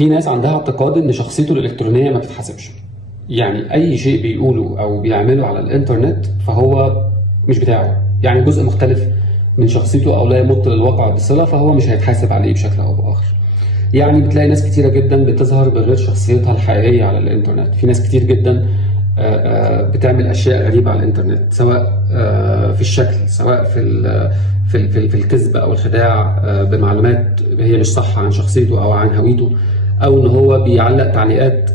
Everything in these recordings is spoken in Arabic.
في ناس عندها اعتقاد ان شخصيته الالكترونيه ما بتتحسبش. يعني اي شيء بيقوله او بيعمله على الانترنت فهو مش بتاعه، يعني جزء مختلف من شخصيته او لا يمت للواقع بصله، فهو مش هيتحاسب عليه بشكل او باخر. يعني بتلاقي ناس كتيره جدا بتظهر بغير شخصيتها الحقيقيه على الانترنت. في ناس كتير جدا بتعمل اشياء غريبه على الانترنت، سواء في الشكل، سواء في الكذب او الخداع بمعلومات هي مش صح عن شخصيته او عن هويته، او ان هو بيعلق تعليقات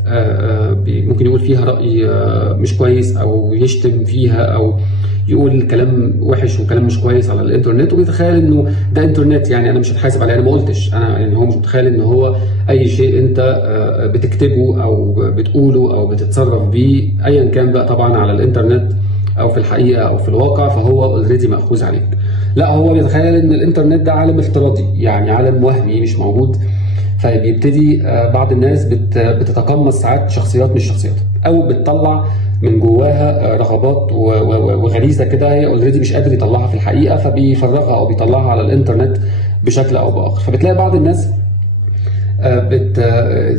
ممكن يقول فيها راي مش كويس، او يشتم فيها، او يقول كلام وحش وكلام مش كويس على الانترنت، وبيتخيل انه ده انترنت، يعني انا مش هتحاسب عليه، انا ما قلتش، انا يعني هو مش متخيل ان هو اي شيء انت بتكتبه او بتقوله او بتتصرف بيه ايا كان بقى طبعا على الانترنت او في الحقيقه او في الواقع، فهو اوريدي مأخوذ عليك. لا، هو بيتخيل ان الانترنت ده عالم افتراضي، يعني عالم وهمي مش موجود. فبيبتدي بعض الناس بتتقمص ساعات شخصيات مش شخصياتها، او بتطلع من جواها رغبات وغريزه كده هي اوريدي مش قادر يطلعها في الحقيقه، فبيفرغها او بيطلعها على الانترنت بشكل او باخر. فبتلاقي بعض الناس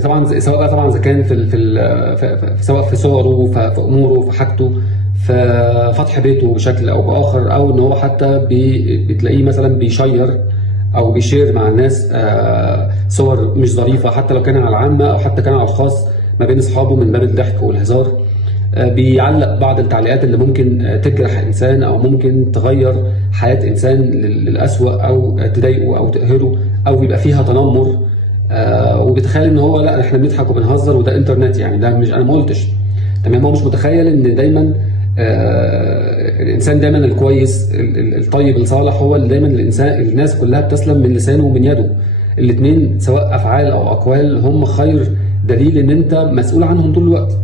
طبعا سواء طبعا اذا كان سواء في صوره، في اموره، في حاجته، في فتح بيته بشكل او باخر، او ان هو حتى بتلاقيه مثلا بيشير او بيشير مع الناس صور مش ظريفه، حتى لو كان على العامه او حتى كان على الخاص ما بين اصحابه من باب الضحك والهزار. بيعلق بعض التعليقات اللي ممكن تجرح انسان او ممكن تغير حياه انسان للأسوأ او تضايقه او تقهره او بيبقى فيها تنمر. وبيتخيل ان هو لا، احنا بنضحك وبنهزر وده انترنت، يعني ده مش، انا ما قلتش. تمام، هو مش متخيل ان دايما الانسان دايما الكويس الطيب الصالح هو اللي دايما الناس كلها بتسلم من لسانه ومن يده. الاثنين سواء افعال او اقوال هم خير دليل ان انت مسؤول عنهم طول الوقت.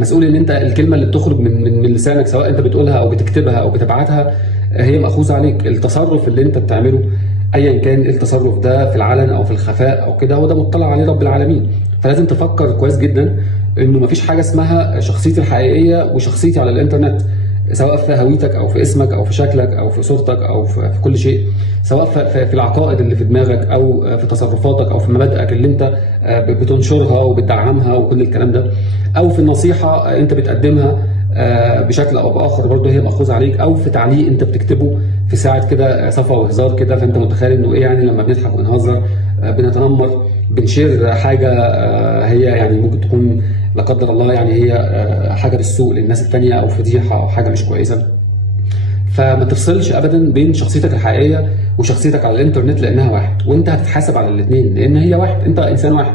مسؤول ان انت الكلمه اللي بتخرج من لسانك، سواء انت بتقولها او بتكتبها او بتبعتها، هي مأخوذه عليك. التصرف اللي انت بتعمله ايا كان التصرف ده في العلن او في الخفاء او كده، هو ده مطلع عليه رب العالمين. فلازم تفكر كويس جدا انه مفيش حاجه اسمها شخصيتي الحقيقيه وشخصيتي على الانترنت، سواء في هويتك او في اسمك او في شكلك او في صورتك او في كل شيء، سواء في العقائد اللي في دماغك او في تصرفاتك او في مبادئك اللي انت بتنشرها وبتدعمها وكل الكلام ده، او في النصيحه انت بتقدمها بشكل او باخر برضه هي مأخوذ عليك، او في تعليق انت بتكتبه في ساعه كده صفا وهزار كده، فانت متخيل انه ايه يعني لما بنضحك ونهزر بنتنمر بنشير حاجه هي يعني ممكن تكون لا قدر الله يعني هي حاجه بالسوء للناس الثانيه او فضيحه او حاجه مش كويسه. فما تفصلش ابدا بين شخصيتك الحقيقيه وشخصيتك على الانترنت، لانها واحد، وانت هتتحاسب على الاثنين لان هي واحد، انت انسان واحد.